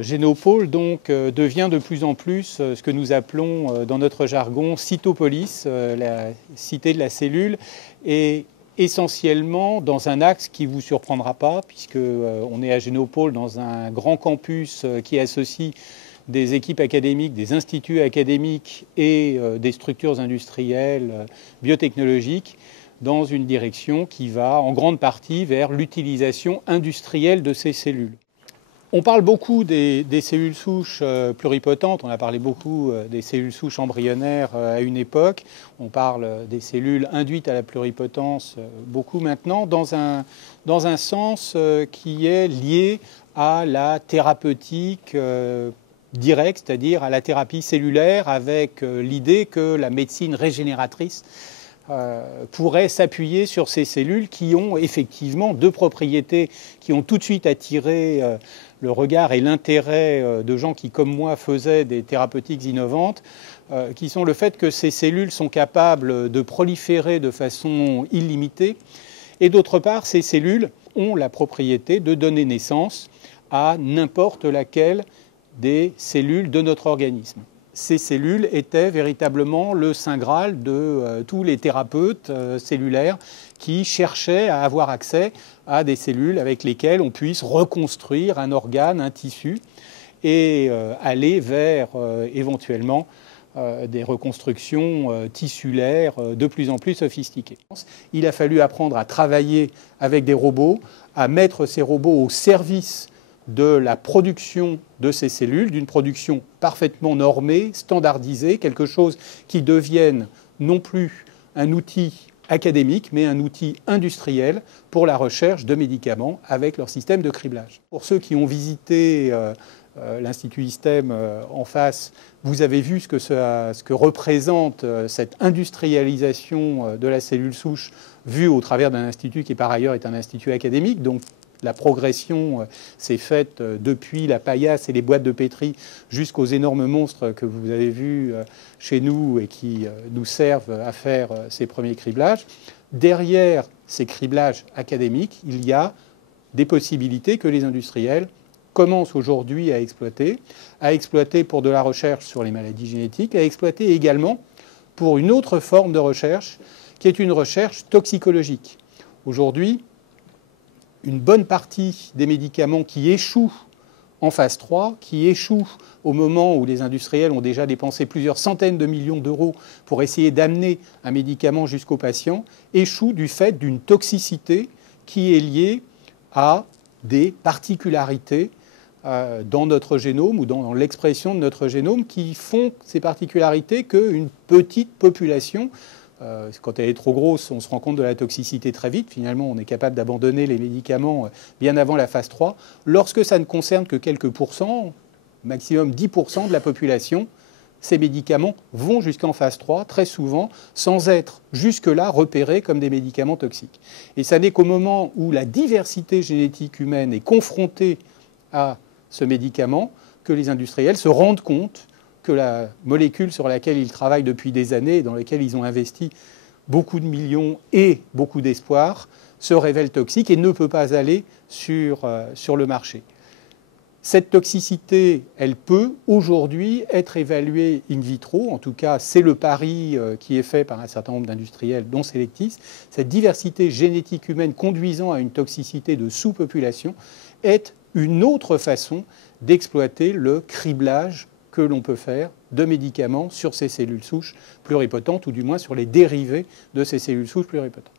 Génopôle donc devient de plus en plus ce que nous appelons dans notre jargon cytopolis, la cité de la cellule, et essentiellement dans un axe qui ne vous surprendra pas, puisque on est à Génopôle dans un grand campus qui associe des équipes académiques, des instituts académiques et des structures industrielles biotechnologiques, dans une direction qui va en grande partie vers l'utilisation industrielle de ces cellules. On parle beaucoup des cellules souches pluripotentes, on a parlé beaucoup des cellules souches embryonnaires à une époque, on parle des cellules induites à la pluripotence beaucoup maintenant, dans un sens qui est lié à la thérapeutique directe, c'est-à-dire à la thérapie cellulaire, avec l'idée que la médecine régénératrice pourrait s'appuyer sur ces cellules qui ont effectivement deux propriétés qui ont tout de suite attiré le regard et l'intérêt de gens qui, comme moi, faisaient des thérapeutiques innovantes, qui sont le fait que ces cellules sont capables de proliférer de façon illimitée, et d'autre part, ces cellules ont la propriété de donner naissance à n'importe laquelle des cellules de notre organisme. Ces cellules étaient véritablement le saint graal de tous les thérapeutes cellulaires qui cherchaient à avoir accès à des cellules avec lesquelles on puisse reconstruire un organe, un tissu, et aller vers éventuellement des reconstructions tissulaires de plus en plus sophistiquées. Il a fallu apprendre à travailler avec des robots, à mettre ces robots au service de la production de ces cellules, d'une production parfaitement normée, standardisée, quelque chose qui devienne non plus un outil académique, mais un outil industriel pour la recherche de médicaments avec leur système de criblage. Pour ceux qui ont visité l'Institut ISTEM en face, vous avez vu ce que représente cette industrialisation de la cellule souche vue au travers d'un institut qui par ailleurs est un institut académique. Donc, la progression s'est faite depuis la paillasse et les boîtes de pétri jusqu'aux énormes monstres que vous avez vus chez nous et qui nous servent à faire ces premiers criblages. Derrière ces criblages académiques, il y a des possibilités que les industriels commencent aujourd'hui à exploiter pour de la recherche sur les maladies génétiques, à exploiter également pour une autre forme de recherche qui est une recherche toxicologique. Aujourd'hui, une bonne partie des médicaments qui échouent en phase 3, qui échouent au moment où les industriels ont déjà dépensé plusieurs centaines de millions d'euros pour essayer d'amener un médicament jusqu'au patient, échouent du fait d'une toxicité qui est liée à des particularités dans notre génome ou dans l'expression de notre génome qui font ces particularités qu'une petite population, quand elle est trop grosse, on se rend compte de la toxicité très vite. Finalement, on est capable d'abandonner les médicaments bien avant la phase 3. Lorsque ça ne concerne que quelques pourcents, maximum 10% de la population, ces médicaments vont jusqu'en phase 3, très souvent, sans être jusque-là repérés comme des médicaments toxiques. Et ça n'est qu'au moment où la diversité génétique humaine est confrontée à ce médicament que les industriels se rendent compte que la molécule sur laquelle ils travaillent depuis des années et dans laquelle ils ont investi beaucoup de millions et beaucoup d'espoir se révèle toxique et ne peut pas aller sur le marché. Cette toxicité, elle peut aujourd'hui être évaluée in vitro, en tout cas c'est le pari qui est fait par un certain nombre d'industriels, dont Selectis. Cette diversité génétique humaine conduisant à une toxicité de sous-population est une autre façon d'exploiter le criblage que l'on peut faire de médicaments sur ces cellules souches pluripotentes, ou du moins sur les dérivés de ces cellules souches pluripotentes.